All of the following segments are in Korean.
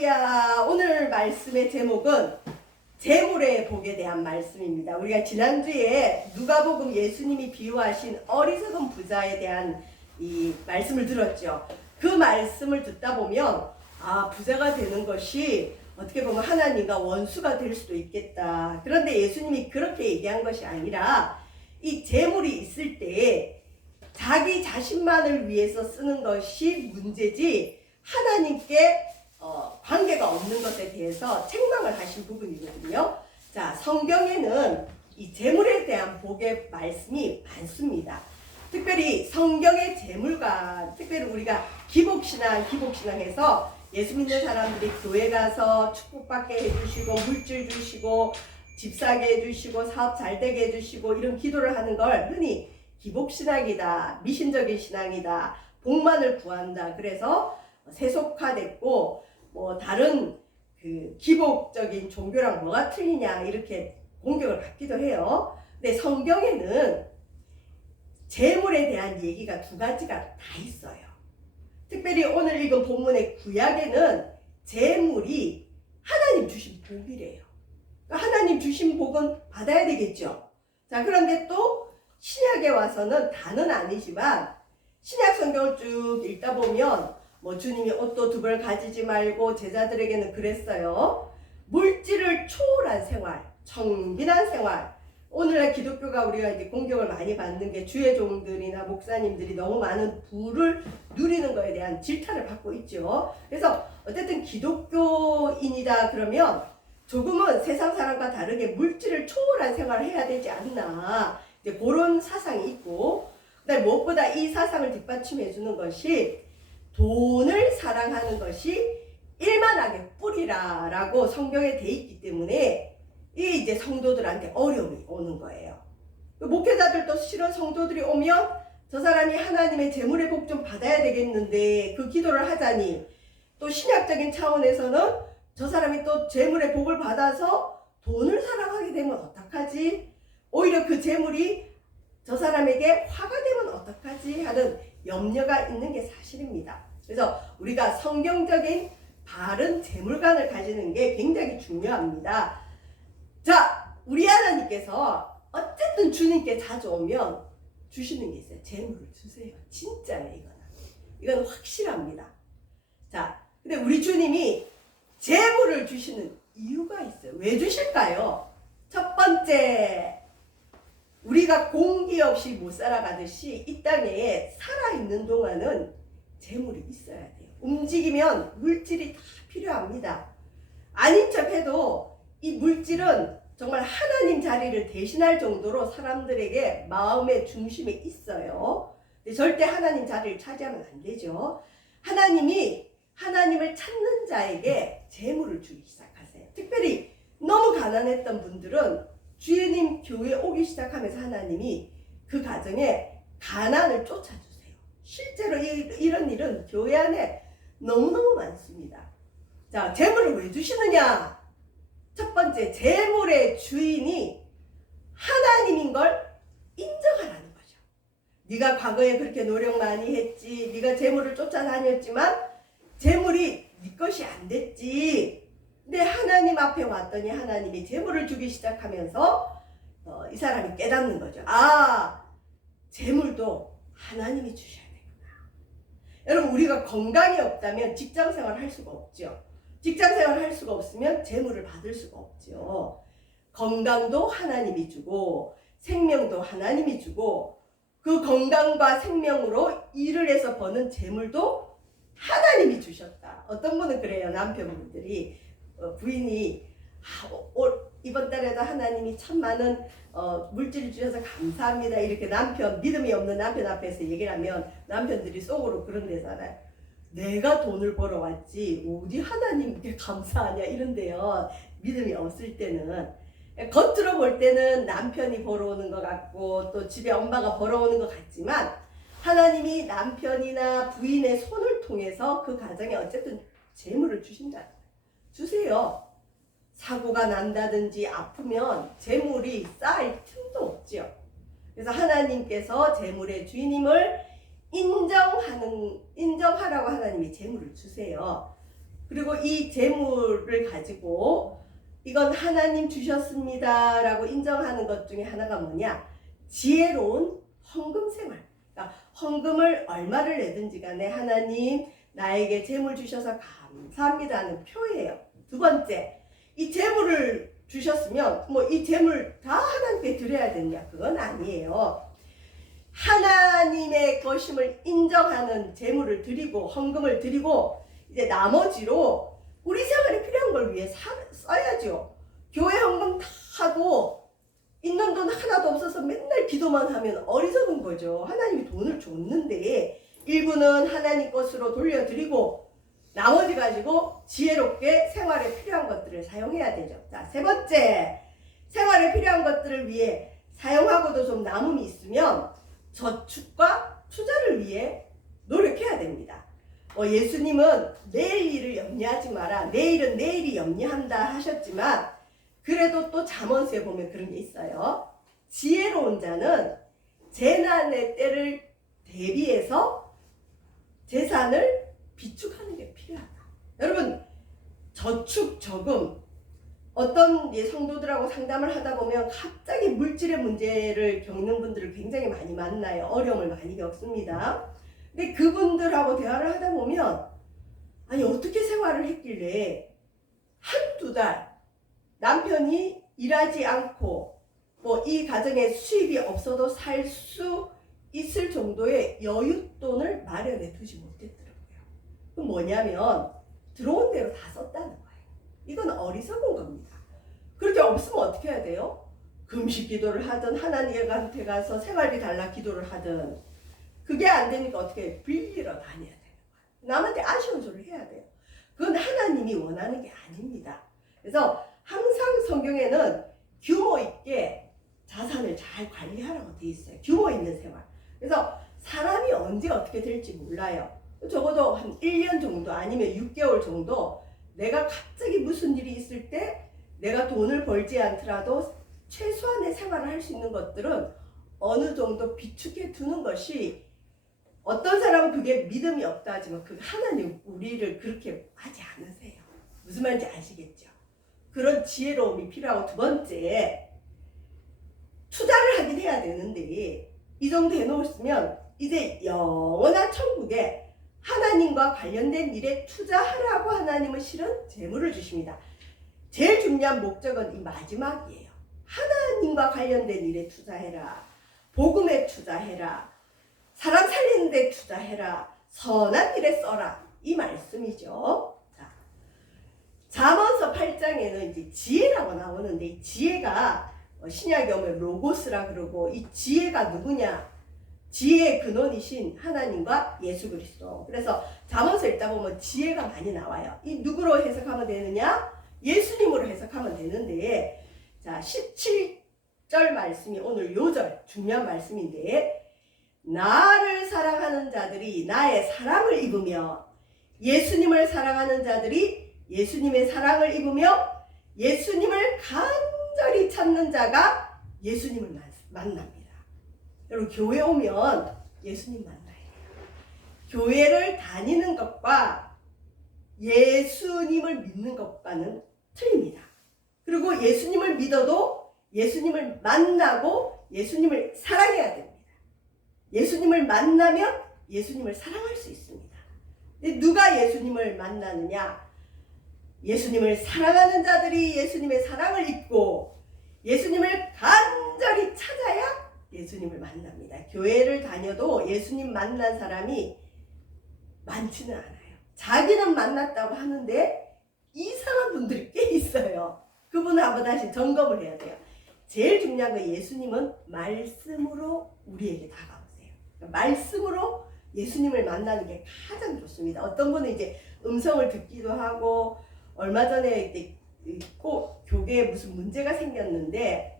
할렐루야. 오늘 말씀의 제목은 재물의 복에 대한 말씀입니다. 우리가 지난주에 누가복음 예수님이 비유하신 어리석은 부자에 대한 이 말씀을 들었죠. 그 말씀을 듣다 보면 부자가 되는 것이 어떻게 보면 하나님과 원수가 될 수도 있겠다. 그런데 예수님이 그렇게 얘기한 것이 아니라 이 재물이 있을 때 자기 자신만을 위해서 쓰는 것이 문제지 하나님께 관계가 없는 것에 대해서 책망을 하신 부분이거든요. 자, 성경에는 이 재물에 대한 복의 말씀이 많습니다. 특별히 성경의 재물관, 특별히 우리가 기복신앙해서 예수 믿는 사람들이 교회 가서 축복받게 해주시고 물질 주시고 집 사게 해주시고 사업 잘 되게 해주시고 이런 기도를 하는 걸 흔히 기복신앙이다, 미신적인 신앙이다, 복만을 구한다. 그래서 세속화됐고 다른 그 기복적인 종교랑 뭐가 틀리냐 이렇게 공격을 받기도 해요. 근데 성경에는 재물에 대한 얘기가 두 가지가 다 있어요. 특별히 오늘 읽은 본문의 구약에는 재물이 하나님 주신 복이래요. 그러니까 하나님 주신 복은 받아야 되겠죠. 자, 그런데 또 신약에 와서는 다는 아니지만 신약 성경을 쭉 읽다 보면 주님이 옷도 두 벌 가지지 말고 제자들에게는 그랬어요. 물질을 초월한 생활, 청빈한 생활. 오늘날 기독교가 우리가 이제 공격을 많이 받는 게 주의 종들이나 목사님들이 너무 많은 부를 누리는 것에 대한 질타를 받고 있죠. 그래서 어쨌든 기독교인이다 그러면 조금은 세상 사람과 다르게 물질을 초월한 생활을 해야 되지 않나. 이제 그런 사상이 있고, 그다음에 무엇보다 이 사상을 뒷받침해 주는 것이 돈을 사랑하는 것이 일만하게 뿌리라라고 성경에 돼 있기 때문에 이 이제 성도들한테 어려움이 오는 거예요. 목회자들도 실은 성도들이 오면 저 사람이 하나님의 재물의 복 좀 받아야 되겠는데 그 기도를 하자니, 또 신약적인 차원에서는 저 사람이 또 재물의 복을 받아서 돈을 사랑하게 되면 어떡하지? 오히려 그 재물이 저 사람에게 화가 되면 어떡하지? 하는 염려가 있는 게 사실입니다. 그래서 우리가 성경적인 바른 재물관을 가지는 게 굉장히 중요합니다. 자, 우리 하나님께서 어쨌든 주님께 자주 오면 주시는 게 있어요. 재물을 주세요. 진짜예요, 이건 확실합니다. 자, 근데 우리 주님이 재물을 주시는 이유가 있어요. 왜 주실까요? 첫 번째, 우리가 공기 없이 못 살아가듯이 이 땅에 살아있는 동안은 재물이 있어야 돼요. 움직이면 물질이 다 필요합니다. 아닌 척 해도 이 물질은 정말 하나님 자리를 대신할 정도로 사람들에게 마음의 중심에 있어요. 근데 절대 하나님 자리를 차지하면 안 되죠. 하나님을 찾는 자에게 재물을 주기 시작하세요. 특별히 너무 가난했던 분들은 주님 교회에 오기 시작하면서 하나님이 그 가정에 가난을 쫓아주세요. 실제로 이런 일은 교회 안에 너무너무 많습니다. 자, 재물을 왜 주시느냐? 첫 번째, 재물의 주인이 하나님인 걸 인정하라는 거죠. 네가 과거에 그렇게 노력 많이 했지, 네가 재물을 쫓아다녔지만 재물이 네 것이 안 됐지. 근데 하나님 앞에 왔더니 하나님이 재물을 주기 시작하면서 이 사람이 깨닫는 거죠. 재물도 하나님이 주셔야 되구나. 여러분, 우리가 건강이 없다면 직장생활을 할 수가 없죠. 직장생활을 할 수가 없으면 재물을 받을 수가 없죠. 건강도 하나님이 주고 생명도 하나님이 주고 그 건강과 생명으로 일을 해서 버는 재물도 하나님이 주셨다. 어떤 분은 그래요. 남편분들이 부인이 이번 달에도 하나님이 참 많은 물질을 주셔서 감사합니다. 이렇게 믿음이 없는 남편 앞에서 얘기를 하면 남편들이 속으로 그런 데잖아요. 내가 돈을 벌어왔지 어디 하나님께 감사하냐 이런데요. 믿음이 없을 때는 겉으로 볼 때는 남편이 벌어오는 것 같고 또 집에 엄마가 벌어오는 것 같지만 하나님이 남편이나 부인의 손을 통해서 그 가정에 어쨌든 재물을 주신다. 주세요. 사고가 난다든지 아프면 재물이 쌓일 틈도 없죠. 그래서 하나님께서 재물의 주인임을 인정하라고 하나님이 재물을 주세요. 그리고 이 재물을 가지고 이건 하나님 주셨습니다 라고 인정하는 것 중에 하나가 뭐냐? 지혜로운 헌금 생활. 그러니까 헌금을 얼마를 내든지 간에 하나님 나에게 재물 주셔서 감사합니다 하는 표예요. 두 번째, 이 재물을 주셨으면 뭐 이 재물 다 하나님께 드려야 되냐? 그건 아니에요. 하나님의 것임을 인정하는 재물을 드리고 헌금을 드리고 이제 나머지로 우리 생활에 필요한 걸 위해 써야죠. 교회 헌금 다 하고 있는 돈 하나도 없어서 맨날 기도만 하면 어리석은 거죠. 하나님이 돈을 줬는데 일부는 하나님 것으로 돌려드리고 나머지 가지고 지혜롭게 생활에 필요한 것들을 사용해야 되죠. 자, 세 번째, 생활에 필요한 것들을 위해 사용하고도 좀 남음이 있으면 저축과 투자를 위해 노력해야 됩니다. 예수님은 내일 일을 염려하지 마라. 내일은 내일이 염려한다 하셨지만 그래도 또 잠언서에 보면 그런 게 있어요. 지혜로운 자는 재난의 때를 대비해서 재산을 비축하는 게 필요하다. 여러분, 저축, 저금, 어떤 성도들하고 상담을 하다 보면 갑자기 물질의 문제를 겪는 분들을 굉장히 많이 만나요. 어려움을 많이 겪습니다. 근데 그분들하고 대화를 하다 보면 아니 어떻게 생활을 했길래 한두 달 남편이 일하지 않고 뭐 이 가정에 수입이 없어도 살 수 있을 정도의 여윳돈을 마련해 두지 못했더라고요. 그건 뭐냐면 들어온 대로 다 썼다는 거예요. 이건 어리석은 겁니다. 그렇게 없으면 어떻게 해야 돼요? 금식 기도를 하든 하나님한테 가서 생활비 달라 기도를 하든 그게 안 되니까 어떻게 빌리러 다녀야 돼요. 남한테 아쉬운 소리를 해야 돼요. 그건 하나님이 원하는 게 아닙니다. 그래서 항상 성경에는 규모 있게 자산을 잘 관리하라고 돼 있어요. 규모 있는 생활. 그래서 사람이 언제 어떻게 될지 몰라요. 적어도 한 1년 정도 아니면 6개월 정도 내가 갑자기 무슨 일이 있을 때 내가 돈을 벌지 않더라도 최소한의 생활을 할 수 있는 것들은 어느 정도 비축해 두는 것이 어떤 사람은 그게 믿음이 없다 하지만 그 하나님 우리를 그렇게 하지 않으세요. 무슨 말인지 아시겠죠? 그런 지혜로움이 필요하고 두 번째, 투자를 하긴 해야 되는데 이 정도 해놓으시면 이제 영원한 천국에 하나님과 관련된 일에 투자하라고 하나님은 실은 재물을 주십니다. 제일 중요한 목적은 이 마지막이에요. 하나님과 관련된 일에 투자해라. 복음에 투자해라. 사람 살리는 데 투자해라. 선한 일에 써라. 이 말씀이죠. 자, 잠언서 8장에는 이제 지혜라고 나오는데 이 지혜가 신약에 오면 로고스라 그러고 이 지혜가 누구냐? 지혜의 근원이신 하나님과 예수 그리스도. 그래서 잠언서 읽다 보면 지혜가 많이 나와요. 이 누구로 해석하면 되느냐? 예수님으로 해석하면 되는데 자 17절 말씀이 오늘 요절 중요한 말씀인데 나를 사랑하는 자들이 나의 사랑을 입으며 예수님을 사랑하는 자들이 예수님의 사랑을 입으며 예수님을 간절히 찾는 자가 예수님을 만납니다. 여러분 교회 오면 예수님 만나요. 교회를 다니는 것과 예수님을 믿는 것과는 틀립니다. 그리고 예수님을 믿어도 예수님을 만나고 예수님을 사랑해야 됩니다. 예수님을 만나면 예수님을 사랑할 수 있습니다. 근데 누가 예수님을 만나느냐? 예수님을 사랑하는 자들이 예수님의 사랑을 입고 예수님을 간절히 찾아야 예수님을 만납니다. 교회를 다녀도 예수님 만난 사람이 많지는 않아요. 자기는 만났다고 하는데 이상한 분들이 꽤 있어요. 그분은 한번 다시 점검을 해야 돼요. 제일 중요한 건 예수님은 말씀으로 우리에게 다가오세요. 말씀으로 예수님을 만나는 게 가장 좋습니다. 어떤 분은 이제 음성을 듣기도 하고 얼마 전에 꼭 교계에 무슨 문제가 생겼는데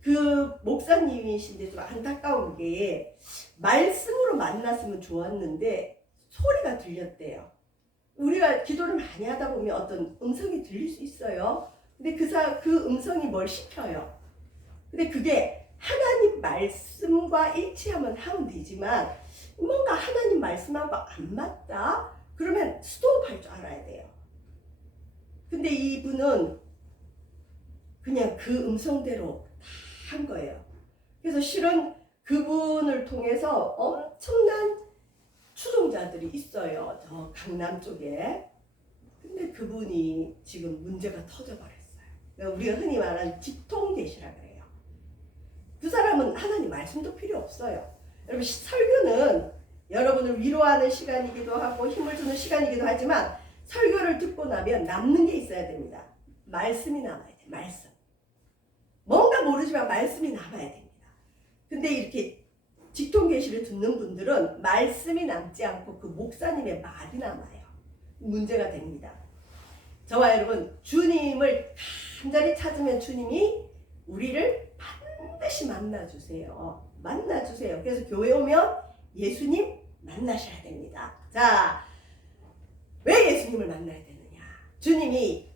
그 목사님이신데 좀 안타까운 게 말씀으로 만났으면 좋았는데 소리가 들렸대요. 우리가 기도를 많이 하다 보면 어떤 음성이 들릴 수 있어요. 근데 그 음성이 뭘 시켜요. 근데 그게 하나님 말씀과 일치하면 하면 되지만 뭔가 하나님 말씀하고 안 맞다? 그러면 스톱할 줄 알아야 돼요. 근데 이분은 그냥 그 음성대로 다 한 거예요. 그래서 실은 그분을 통해서 엄청난 추종자들이 있어요. 저 강남 쪽에. 근데 그분이 지금 문제가 터져버렸어요. 그러니까 우리가 흔히 말하는 직통계시라 그래요. 그 사람은 하나님 말씀도 필요 없어요. 여러분, 설교는 여러분을 위로하는 시간이기도 하고 힘을 주는 시간이기도 하지만 설교를 듣고 나면 남는 게 있어야 됩니다. 말씀이 남아야 돼요. 말씀. 뭔가 모르지만 말씀이 남아야 됩니다. 근데 이렇게 직통계시를 듣는 분들은 말씀이 남지 않고 그 목사님의 말이 남아요. 문제가 됩니다. 저와 여러분, 주님을 간절히 찾으면 주님이 우리를 반드시 만나주세요. 만나주세요. 그래서 교회 오면 예수님 만나셔야 됩니다. 자, 왜 예수님을 만나야 되느냐? 주님이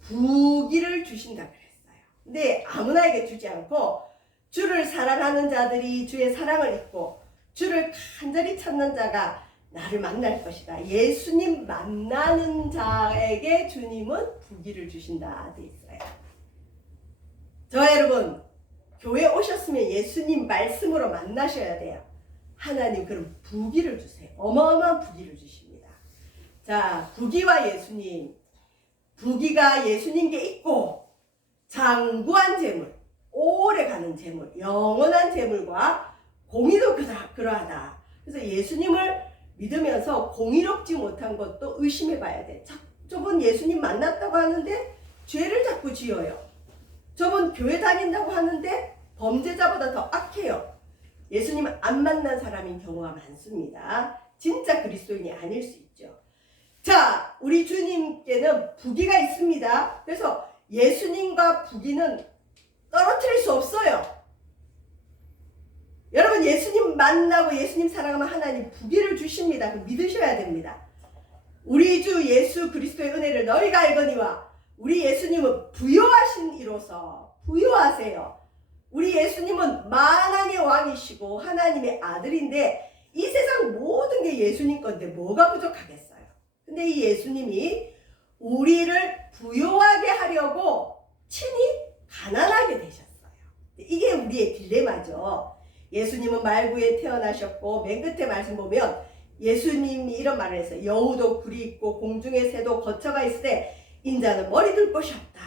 부귀를 주신다 그랬어요. 근데 아무나에게 주지 않고 주를 사랑하는 자들이 주의 사랑을 입고 주를 간절히 찾는 자가 나를 만날 것이다. 예수님 만나는 자에게 주님은 부귀를 주신다 돼 있어요. 저와 여러분, 교회 오셨으면 예수님 말씀으로 만나셔야 돼요. 하나님 그럼 부귀를 주세요. 어마어마한 부귀를 주십니다. 자, 부귀와 예수님. 부귀가 예수님께 있고 장구한 재물, 오래가는 재물, 영원한 재물과 공의도 그러하다. 그래서 예수님을 믿으면서 공의롭지 못한 것도 의심해 봐야 돼. 저분 예수님 만났다고 하는데 죄를 자꾸 지어요. 저분 교회 다닌다고 하는데 범죄자보다 더 악해요. 예수님을 안 만난 사람인 경우가 많습니다. 진짜 그리스도인이 아닐 수 있죠. 자, 우리 주님께는 부귀가 있습니다. 그래서 예수님과 부귀는 떨어뜨릴 수 없어요. 여러분, 예수님 만나고 예수님 사랑하면 하나님 부귀를 주십니다. 믿으셔야 됩니다. 우리 주 예수 그리스도의 은혜를 너희가 알거니와 우리 예수님은 부요하신 이로서 부요하세요. 우리 예수님은 만왕의 왕이시고 하나님의 아들인데 이 세상 모든 게 예수님 건데 뭐가 부족하겠어요. 근데 이 예수님이 우리를 부요하게 하려고 친히 가난하게 되셨어요. 이게 우리의 딜레마죠. 예수님은 말구에 태어나셨고 맨 끝에 말씀 보면 예수님이 이런 말을 했어요. 여우도 굴이 있고 공중의 새도 거처가 있으되 인자는 머리 둘 곳이 없다.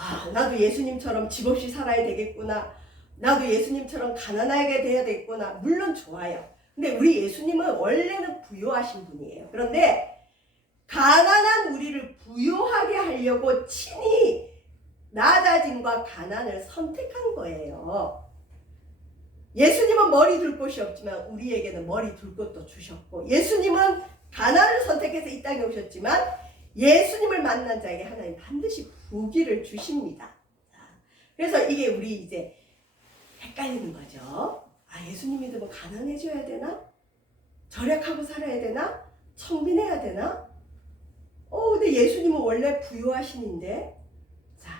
아, 나도 예수님처럼 집 없이 살아야 되겠구나. 나도 예수님처럼 가난하게 돼야 되겠구나. 물론 좋아요. 근데 우리 예수님은 원래는 부요하신 분이에요. 그런데 가난한 우리를 부요하게 하려고 친히 낮아짐과 가난을 선택한 거예요. 예수님은 머리 둘 곳이 없지만 우리에게는 머리 둘 곳도 주셨고, 예수님은 가난을 선택해서 이 땅에 오셨지만 예수님을 만난 자에게 하나님 반드시 부귀를 주십니다. 그래서 이게 우리 이제 헷갈리는 거죠. 아, 예수님 믿으면 가난해져야 되나? 절약하고 살아야 되나? 청빈해야 되나? 근데 예수님은 원래 부유하신인데. 자,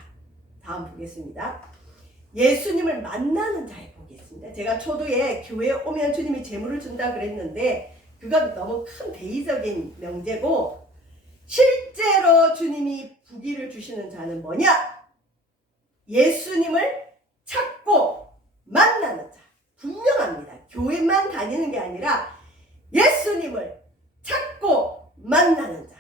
다음 보겠습니다. 예수님을 만나는 자의 복이 있습니다. 제가 초도에 교회에 오면 주님이 재물을 준다 그랬는데 그건 너무 큰 대의적인 명제고, 실제로 주님이 부귀를 주시는 자는 뭐냐? 예수님을 찾고 만나는 자. 분명합니다. 교회만 다니는 게 아니라 예수님을 찾고 만나는 자.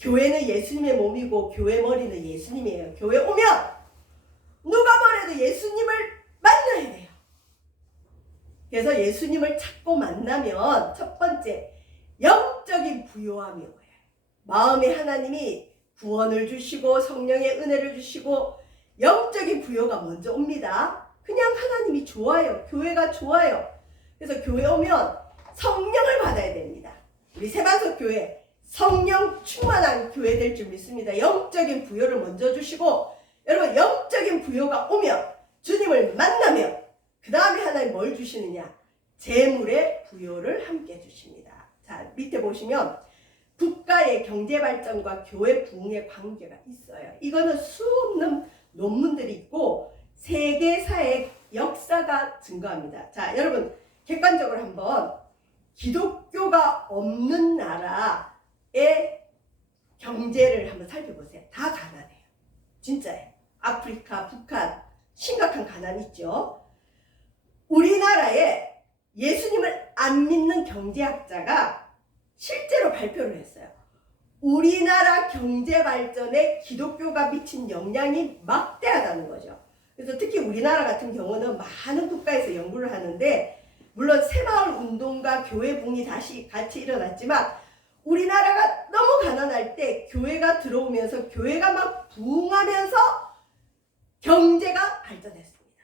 교회는 예수님의 몸이고 교회 머리는 예수님이에요. 교회 오면 누가 뭐래도 예수님을 만나야 돼요. 그래서 예수님을 찾고 만나면 첫 번째, 영적인 부요함이 오요. 마음에 하나님이 구원을 주시고 성령의 은혜를 주시고 영적인 부요가 먼저 옵니다. 그냥 하나님이 좋아요. 교회가 좋아요. 그래서 교회 오면 성령을 받아야 됩니다. 우리 세바석 교회 성령 충만한 교회 될 줄 믿습니다. 영적인 부요를 먼저 주시고, 여러분 영적인 부요가 오면 주님을 만나면 그 다음에 하나님 뭘 주시느냐? 재물의 부요를 함께 주십니다. 자, 밑에 보시면 국가의 경제 발전과 교회 부흥의 관계가 있어요. 이거는 수없는 논문들이 있고 세계사의 역사가 증거합니다. 자, 여러분 객관적으로 한번 기독교가 없는 나라의 경제를 한번 살펴보세요. 다 가난해요. 진짜예요. 아프리카, 북한 심각한 가난 있죠. 우리나라에 예수님을 안 믿는 경제학자가 실제로 발표를 했어요. 우리나라 경제 발전에 기독교가 미친 영향이 막대하다는 거죠. 그래서 특히 우리나라 같은 경우는 많은 국가에서 연구를 하는데, 물론 새마을 운동과 교회 붕이 다시 같이 일어났지만 우리나라가 너무 가난할 때 교회가 들어오면서 교회가 막 부흥하면서 경제가 발전했습니다.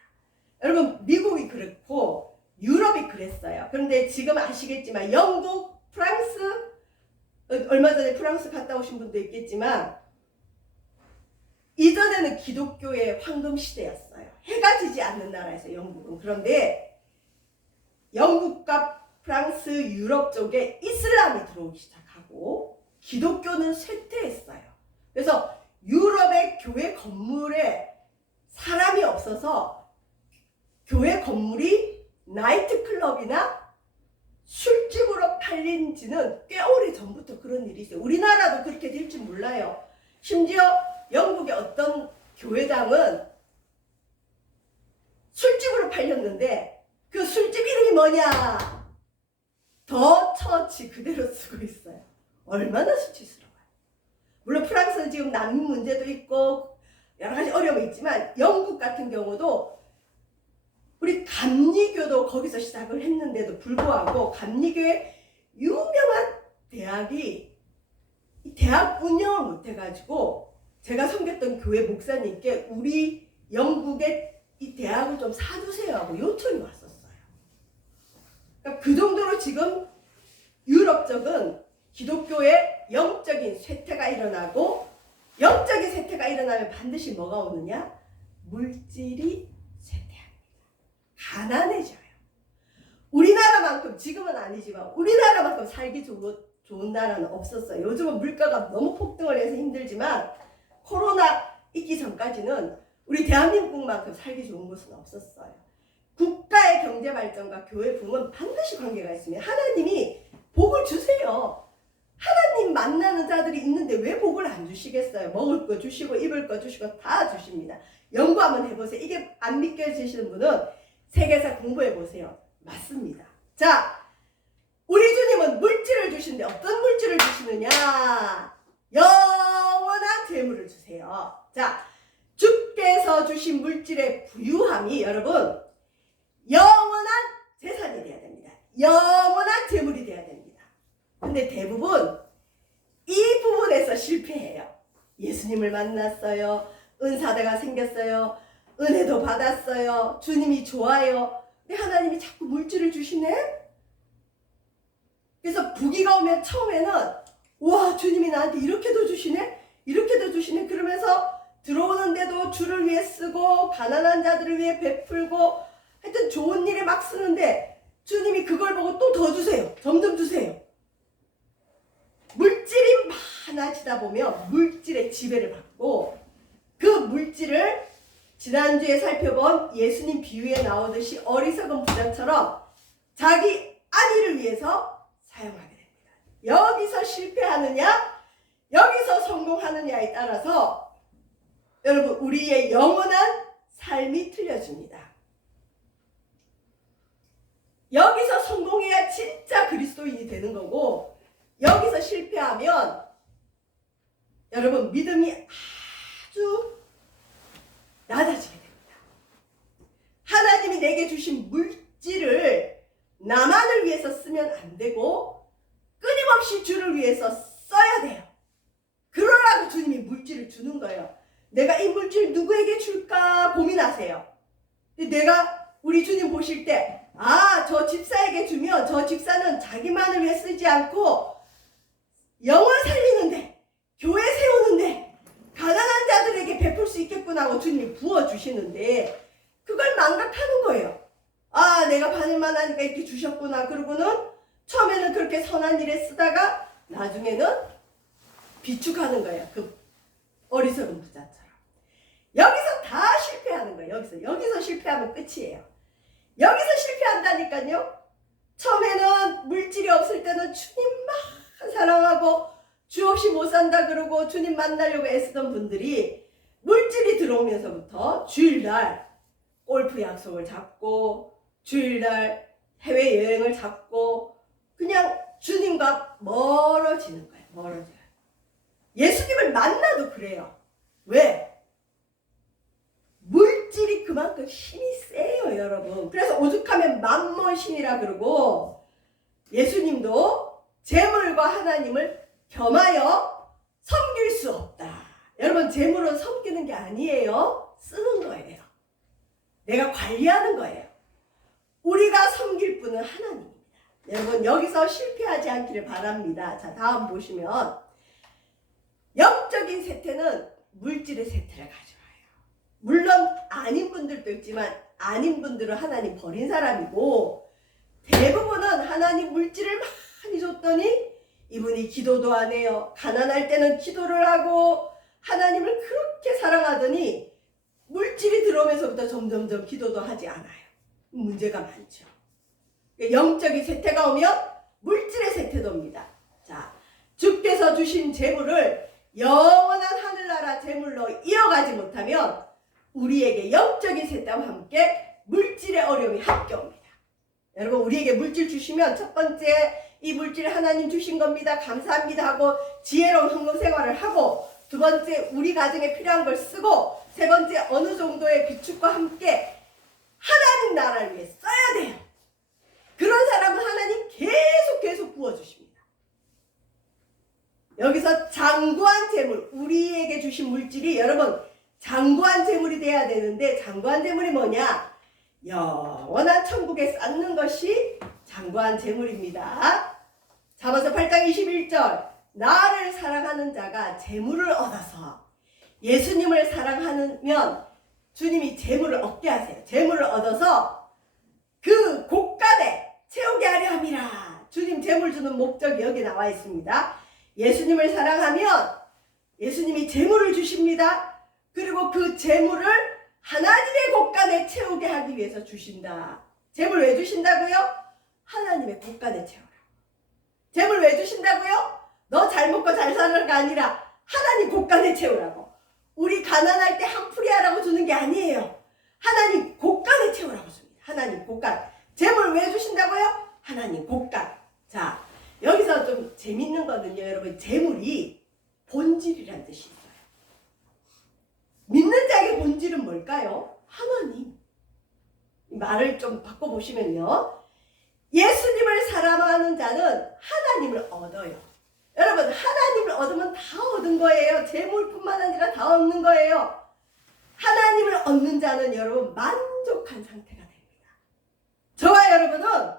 여러분, 미국이 그렇고 유럽이 그랬어요. 그런데 지금 아시겠지만 영국, 프랑스, 얼마 전에 프랑스 갔다 오신 분도 있겠지만 이전에는 기독교의 황금 시대였어요. 해가 지지 않는 나라에서 영국은. 그런데 영국과 프랑스, 유럽 쪽에 이슬람이 들어오기 시작하고 기독교는 쇠퇴했어요. 그래서 유럽의 교회 건물에 사람이 없어서 교회 건물이 나이트클럽이나 술집으로 팔린 지는 꽤 오래 전부터 그런 일이 있어요. 우리나라도 그렇게 될 줄 몰라요. 심지어 영국의 어떤 교회당은 술집으로 팔렸는데 그 술집 이름이 뭐냐? 더 처치 그대로 쓰고 있어요. 얼마나 수치스러워요. 물론 프랑스는 지금 난민 문제도 있고 여러 가지 어려움이 있지만 영국 같은 경우도 우리 감리교도 거기서 시작을 했는데도 불구하고 감리교의 유명한 대학이 대학 운영을 못해가지고 제가 섬겼던 교회 목사님께 우리 영국의 이 대학을 좀 사주세요 하고 요청이 왔었어요. 그러니까 그 정도로 지금 유럽 쪽은 기독교의 영적인 쇠퇴가 일어나고, 영적인 쇠퇴가 일어나면 반드시 뭐가 오느냐? 물질이 쇠퇴합니다. 가난해져요. 우리나라만큼, 지금은 아니지만 우리나라만큼 살기 좋은 나라는 없었어요. 요즘은 물가가 너무 폭등을 해서 힘들지만 코로나 있기 전까지는 우리 대한민국만큼 살기 좋은 곳은 없었어요. 국가의 경제 발전과 교회 부흥은 반드시 관계가 있습니다. 하나님이 복을 주세요. 하나님 만나는 자들이 있는데 왜 복을 안 주시겠어요? 먹을 거 주시고 입을 거 주시고 다 주십니다. 연구 한번 해보세요. 이게 안 믿겨지시는 분은 세계사 공부해보세요. 맞습니다. 자, 우리 주님은 물질을 주시는데 어떤 물질을 주시느냐? 영원한 재물을 주세요. 자, 주께서 주신 물질의 부유함이 여러분 영원한 재산이 돼야 됩니다. 영원한 재물이 돼야 됩니다. 근데 대부분 이 부분에서 실패해요. 예수님을 만났어요. 은사대가 생겼어요. 은혜도 받았어요. 주님이 좋아요. 근데 하나님이 자꾸 물질을 주시네? 그래서 부귀가 오면 처음에는 와, 주님이 나한테 이렇게도 주시네? 이렇게도 주시네? 그러면서 들어오는데도 주를 위해 쓰고 가난한 자들을 위해 베풀고 하여튼 좋은 일에 막 쓰는데 주님이 그걸 보고 또 더 주세요. 점점 주세요. 물질이 많아지다 보면 물질의 지배를 받고, 그 물질을 지난주에 살펴본 예수님 비유에 나오듯이 어리석은 부자처럼 자기 안위를 위해서 사용하게 됩니다. 여기서 실패하느냐 여기서 성공하느냐에 따라서 여러분 우리의 영원한 삶이 틀려집니다. 여기서 성공해야 진짜 그리스도인이 되는 거고, 여기서 실패하면 여러분 믿음이 아주 낮아지게 됩니다. 하나님이 내게 주신 물질을 나만을 위해서 쓰면 안 되고 끊임없이 주를 위해서 써야 돼요. 그러라고 주님이 물질을 주는 거예요. 내가 이 물질 누구에게 줄까 고민하세요. 근데 내가 우리 주님 보실 때 저 집사에게 주면 저 집사는 자기만을 위해 쓰지 않고 영혼 살리는데, 교회 세우는데, 가난한 자들에게 베풀 수 있겠구나 하고 주님이 부어주시는데 그걸 망각하는 거예요. 내가 받을만 하니까 이렇게 주셨구나. 그러고는 처음에는 그렇게 선한 일에 쓰다가 나중에는 비축하는 거예요. 그 어리석은 부자처럼. 여기서 다 실패하는 거예요. 여기서 실패하면 끝이에요. 여기서 실패한다니까요. 처음에는 물질이 없을 때는 주님만 사랑하고 주 없이 못 산다 그러고 주님 만나려고 애쓰던 분들이 물질이 들어오면서부터 주일날 골프 약속을 잡고 주일날 해외여행을 잡고 그냥 주님과 멀어지는 거예요. 멀어져요. 예수님을 만나도 그래요. 왜? 물질이 그만큼 힘이 세요, 여러분. 그래서 오죽하면 만몬신이라 그러고 예수님도 재물과 하나님을 겸하여 섬길 수 없다. 여러분, 재물은 섬기는 게 아니에요. 쓰는 거예요. 내가 관리하는 거예요. 우리가 섬길 분은 하나님입니다. 여러분, 여기서 실패하지 않기를 바랍니다. 자, 다음 보시면 영적인 세태는 물질의 세태를 가져와요. 물론 아닌 분들도 있지만 아닌 분들은 하나님 버린 사람이고 대부분은 하나님 물질을 많이 줬더니 이분이 기도도 안 해요. 가난할 때는 기도를 하고 하나님을 그렇게 사랑하더니 물질이 들어오면서부터 점점점 기도도 하지 않아요. 문제가 많죠. 영적인 세태가 오면 물질의 세태도 옵니다. 자, 주께서 주신 재물을 영원한 하늘나라 재물로 이어가지 못하면 우리에게 영적인 세태와 함께 물질의 어려움이 함께 옵니다. 여러분, 우리에게 물질 주시면 첫 번째 이 물질 하나님 주신 겁니다. 감사합니다 하고 지혜로운 헌금 생활을 하고 두 번째 우리 가정에 필요한 걸 쓰고 세 번째 어느 정도의 비축과 함께 하나님 나라를 위해 써야 돼요. 그런 사람은 하나님 계속 부어주십니다. 여기서 장구한 재물, 우리에게 주신 물질이 여러분 장구한 재물이 돼야 되는데 장구한 재물이 뭐냐? 영원한 천국에 쌓는 것이 장구한 재물입니다. 잠언서 8장 21절 나를 사랑하는 자가 재물을 얻어서 예수님을 사랑하면 주님이 재물을 얻게 하세요. 재물을 얻어서 그 곳간에 채우게 하려 함이라. 주님 재물 주는 목적이 여기 나와 있습니다. 예수님을 사랑하면 예수님이 재물을 주십니다. 그리고 그 재물을 하나님의 곳간에 채우게 하기 위해서 주신다. 재물 왜 주신다고요? 하나님의 곳간에 채우라. 재물 왜 주신다고요? 너 잘 먹고 잘 사는가 아니라 하나님 곳간에 채우라고. 우리 가난할 때 한풀이 하라고 주는 게 아니에요. 하나님 곳간에 채우라고 줍니다. 하나님 곳간. 재물 왜 주신다고요? 하나님 곳간. 자, 여기서 좀 재밌는 거는요, 여러분, 재물이 본질이란 뜻이 있어요. 믿는 자의 본질은 뭘까요? 하나님. 말을 좀 바꿔보시면요, 예수님을 사랑하는 자는 하나님을 얻어요. 여러분, 하나님을 얻으면 다 얻은 거예요. 재물뿐만 아니라 다 얻는 거예요. 하나님을 얻는 자는 여러분 만족한 상태가 됩니다. 저와 여러분은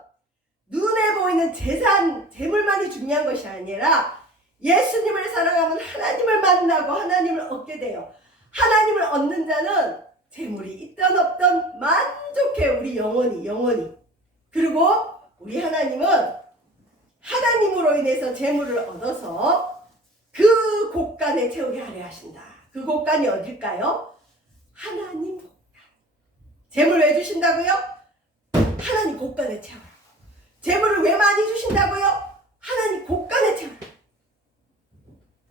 눈에 보이는 재산, 재물만이 중요한 것이 아니라 예수님을 사랑하면 하나님을 만나고 하나님을 얻게 돼요. 하나님을 얻는 자는 재물이 있던 없던 만족해요. 우리 영원히. 그리고 우리 하나님은 하나님으로 인해서 재물을 얻어서 그 곳간에 채우게 하려 하신다. 그 곳간이 어딜까요? 하나님 곳간. 재물 왜 주신다고요? 하나님 곳간에 채우라고. 재물을 왜 많이 주신다고요? 하나님 곳간에 채우라고.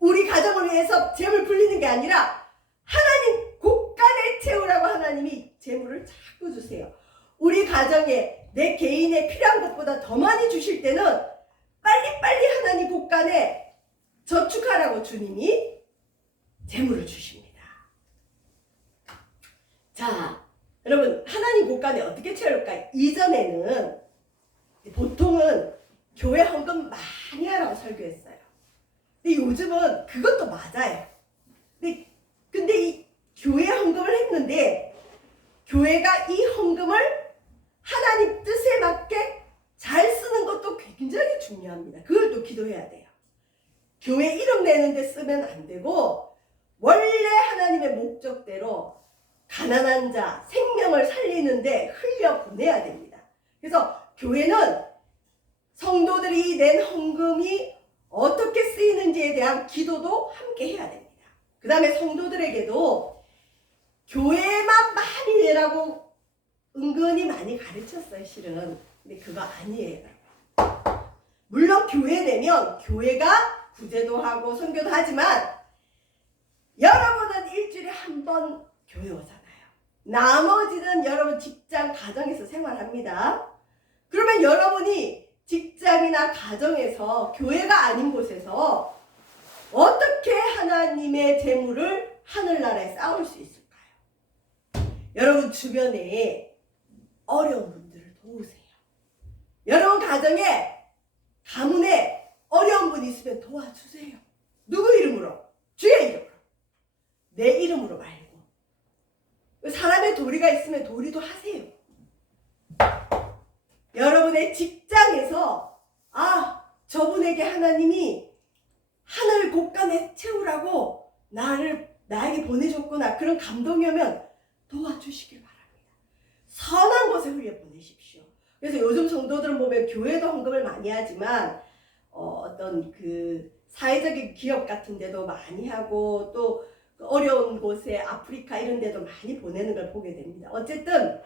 우리 가정을 위해서 재물 불리는 게 아니라 하나님 곳간에 채우라고 하나님이 재물을 자꾸 주세요. 우리 가정에 내 개인의 필요한 것보다 더 많이 주실 때는 빨리 하나님 곳간에 저축하라고 주님이 재물을 주십니다. 자, 여러분, 하나님 곳간에 어떻게 채울까? 이전에는 보통은 교회 헌금 많이 하라고 설교했어요. 근데 요즘은 그것도 맞아요. 근데 이 교회 헌금을 했는데 교회가 이 헌금을 하나님 뜻에 맞게 잘 쓰는 것도 굉장히 중요합니다. 그걸 또 기도해야 돼요. 교회 이름 내는 데 쓰면 안 되고 원래 하나님의 목적대로 가난한 자, 생명을 살리는데 흘려보내야 됩니다. 그래서 교회는 성도들이 낸 헌금이 어떻게 쓰이는지에 대한 기도도 함께 해야 됩니다. 그 다음에 성도들에게도 교회만 많이 내라고 은근히 많이 가르쳤어요, 실은. 근데 그거 아니에요. 물론 교회 내면 교회가 구제도 하고 선교도 하지만 여러분은 일주일에 한 번 교회 오잖아요. 나머지는 여러분 직장, 가정에서 생활합니다. 그러면 여러분이 직장이나 가정에서 교회가 아닌 곳에서 어떻게 하나님의 재물을 하늘나라에 쌓을 수 있을까요? 여러분 주변에 어려운 분들을 도우세요. 여러분 가문에 어려운 분이 있으면 도와주세요. 누구 이름으로? 주의 이름으로. 내 이름으로 말고. 사람의 도리가 있으면 도리도 하세요. 여러분의 직장에서 저분에게 하나님이 하늘 곳간에 채우라고 나에게 보내줬구나. 그런 감동이 오면 도와주시길 바랍니다. 선한 곳에 흘려 보내십시오. 그래서 요즘 성도들은 보면 교회도 헌금을 많이 하지만 어떤 그 사회적인 기업 같은 데도 많이 하고 또 어려운 곳에 아프리카 이런 데도 많이 보내는 걸 보게 됩니다. 어쨌든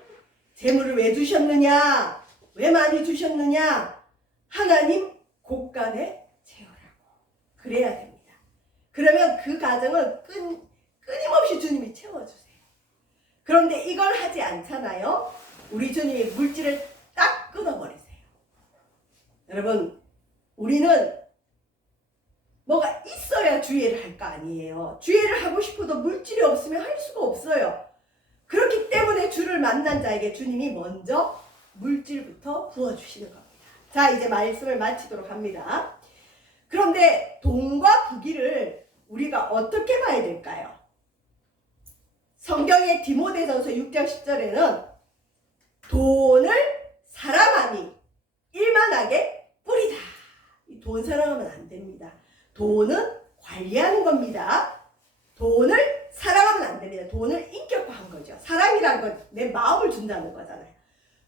재물을 왜 주셨느냐? 왜 많이 주셨느냐? 하나님 곳간에 채우라고. 그래야 됩니다. 그러면 그 가정은 끊임없이 주님이 채워주세요. 그런데 이걸 하지 않잖아요. 우리 주님이 물질을 딱 끊어버리세요. 여러분, 우리는 뭐가 있어야 주의를 할 거 아니에요. 주의를 하고 싶어도 물질이 없으면 할 수가 없어요. 그렇기 때문에 주를 만난 자에게 주님이 먼저 물질부터 부어주시는 겁니다. 자, 이제 말씀을 마치도록 합니다. 그런데 돈과 부귀를 우리가 어떻게 봐야 될까요? 성경의 디모데전서 6장 10절에는 돈을 사랑함이 일만하게 뿌리다. 돈 사랑하면 안 됩니다. 돈은 관리하는 겁니다. 돈을 사랑하면 안 됩니다. 돈을 인격화한 거죠. 사랑이라는 건 내 마음을 준다는 거잖아요.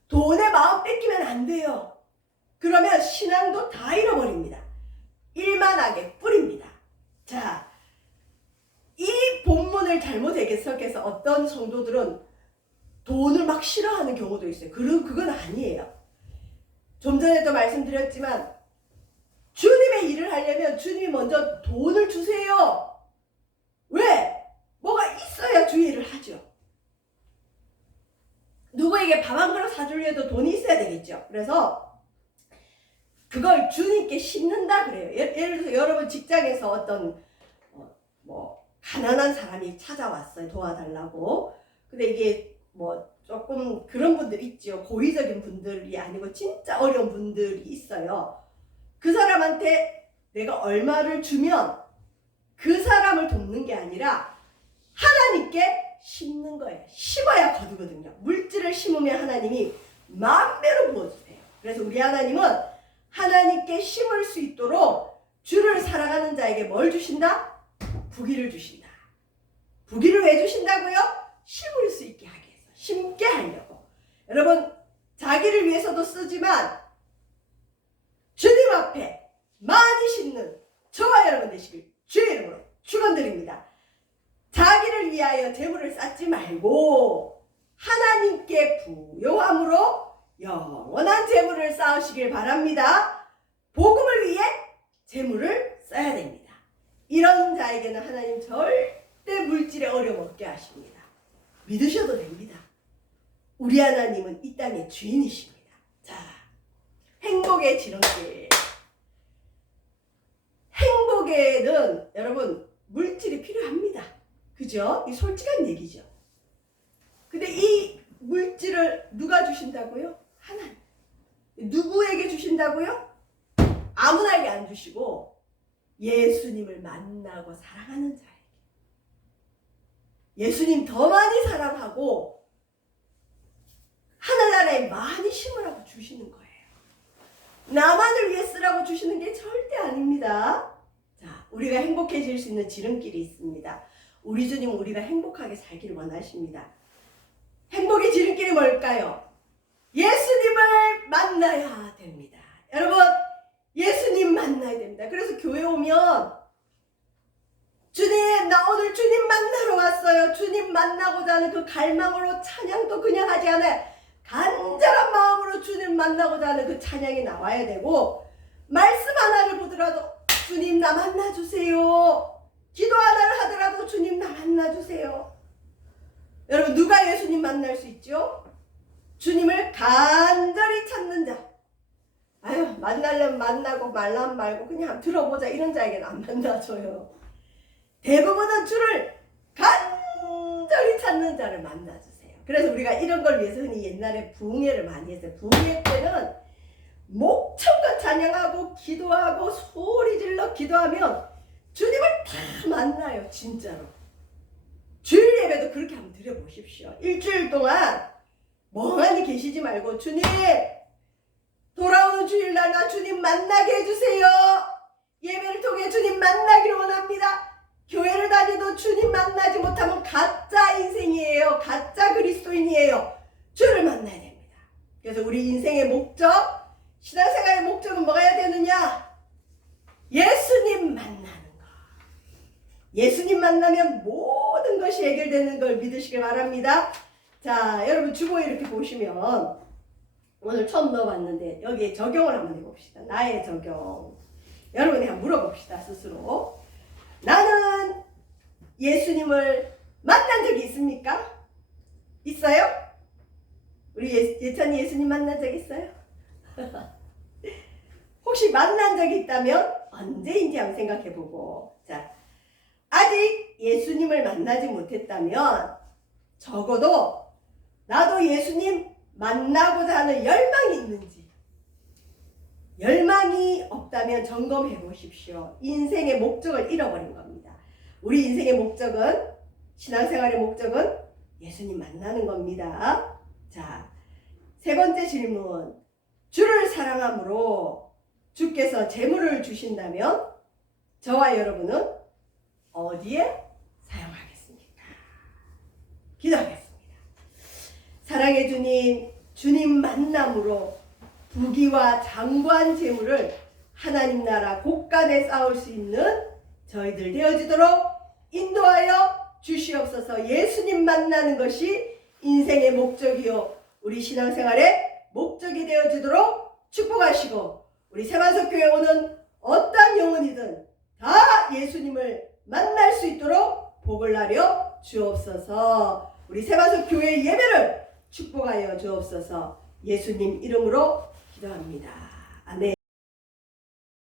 돈의 마음 뺏기면 안 돼요. 그러면 신앙도 다 잃어버립니다. 일만하게 뿌립니다. 자, 이 본문을 잘못 해석해서 어떤 성도들은 돈을 막 싫어하는 경우도 있어요. 그건 아니에요. 좀 전에도 말씀드렸지만 주님의 일을 하려면 주님이 먼저 돈을 주세요. 왜? 뭐가 있어야 주의 일을 하죠. 누구에게 밥 한 그릇 사주려도 돈이 있어야 되겠죠. 그래서 그걸 주님께 심는다 그래요. 예를 들어서 여러분 직장에서 어떤 가난한 사람이 찾아왔어요. 도와달라고. 근데 이게 조금 그런 분들 있죠. 고의적인 분들이 아니고 진짜 어려운 분들이 있어요. 그 사람한테 내가 얼마를 주면 그 사람을 돕는 게 아니라 하나님께 심는 거예요. 심어야 거두거든요. 물질을 심으면 하나님이 만배로 부어주세요. 그래서 우리 하나님은 하나님께 심을 수 있도록 주를 사랑하는 자에게 뭘 주신다? 부귀를 주신다. 부귀를 왜 주신다고요? 심을 수 있게 하기 위해서. 심게 하려고. 여러분, 자기를 위해서도 쓰지만 주님 앞에 많이 심는 저와 여러분 되시길 주의 이름으로 축원드립니다. 자기를 위하여 재물을 쌓지 말고 하나님께 부요함으로 영원한 재물을 쌓으시길 바랍니다. 복음을 위해 재물을 써야 됩니다. 이런 자에게는 하나님 절대 물질에 어려움 없게 하십니다. 믿으셔도 됩니다. 우리 하나님은 이 땅의 주인이십니다. 자, 행복의 지름길. 행복에는 여러분 물질이 필요합니다. 그죠? 이 솔직한 얘기죠. 근데 이 물질을 누가 주신다고요? 하나님. 누구에게 주신다고요? 아무나에게 안 주시고 예수님을 만나고 사랑하는 자에게. 예수님 더 많이 사랑하고 하늘나라에 많이 심으라고 주시는 거예요. 나만을 위해 쓰라고 주시는 게 절대 아닙니다. 자, 우리가 행복해질 수 있는 지름길이 있습니다. 우리 주님은 우리가 행복하게 살기를 원하십니다. 행복의 지름길이 뭘까요? 예수님을 만나야 됩니다. 여러분, 예수님 만나야 됩니다. 그래서 교회 오면 주님, 나 오늘 주님 만나러 왔어요. 주님 만나고자 하는 그 갈망으로 찬양도 그냥 하지 않아요. 간절한 마음으로 주님 만나고자 하는 그 찬양이 나와야 되고, 말씀 하나를 보더라도 주님 나 만나주세요. 기도 하나를 하더라도 주님 나 만나주세요. 여러분, 누가 예수님 만날 수 있죠? 주님을 간절히 찾는 자. 아유, 만나려면 만나고 말라면 말고 그냥 들어보자 이런 자에게는 안 만나줘요. 대부분은 주를 간절히 찾는 자를 만나주세요. 그래서 우리가 이런 걸 위해서 흔히 옛날에 부흥회를 많이 했어요. 부흥회 때는 목청껏 찬양하고 기도하고 소리 질러 기도하면 주님을 다 만나요. 진짜로. 주일 예배도 그렇게 한번 드려보십시오. 일주일 동안 멍하니 계시지 말고 주님 돌아오는 주일날 나 주님 만나게 해주세요. 예배를 통해 주님 만나기를 원합니다. 교회를 다니도 주님 만나지 못하면 가짜 인생이에요. 가짜 그리스도인이에요. 주를 만나야 됩니다. 그래서 우리 인생의 목적, 신앙생활의 목적은 뭐가 해야 되느냐? 예수님 만나는 거. 예수님 만나면 모든 것이 해결되는 걸 믿으시길 바랍니다. 자, 여러분 주보에 이렇게 보시면 오늘 처음 넣어봤는데 여기에 적용을 한번 해봅시다. 나의 적용. 여러분이 한번 물어봅시다. 스스로. 나는 예수님을 만난 적이 있습니까? 있어요? 우리 예찬이 예수님 만난 적 있어요? 혹시 만난 적이 있다면 언제인지 한번 생각해보고, 자, 아직 예수님을 만나지 못했다면 적어도 나도 예수님 만나고자 하는 열망이 있는지, 열망이 없다면 점검해 보십시오. 인생의 목적을 잃어버린 겁니다. 우리 인생의 목적은, 신앙생활의 목적은 예수님 만나는 겁니다. 자, 세 번째 질문. 주를 사랑함으로 주께서 재물을 주신다면 저와 여러분은 어디에 사용하겠습니까? 기도하겠습니다. 사랑의 주님, 주님 만남으로 부귀와 장구한 재물을 하나님 나라 곳간에 쌓을 수 있는 저희들 되어지도록 인도하여 주시옵소서. 예수님 만나는 것이 인생의 목적이요 우리 신앙생활의 목적이 되어지도록 축복하시고, 우리 세만석교회 오는 어떠한 영혼이든 다 예수님을 만날 수 있도록 복을 나려 주옵소서. 우리 세만석교회 예배를 축복하여 주옵소서. 예수님 이름으로 기도합니다. 아멘.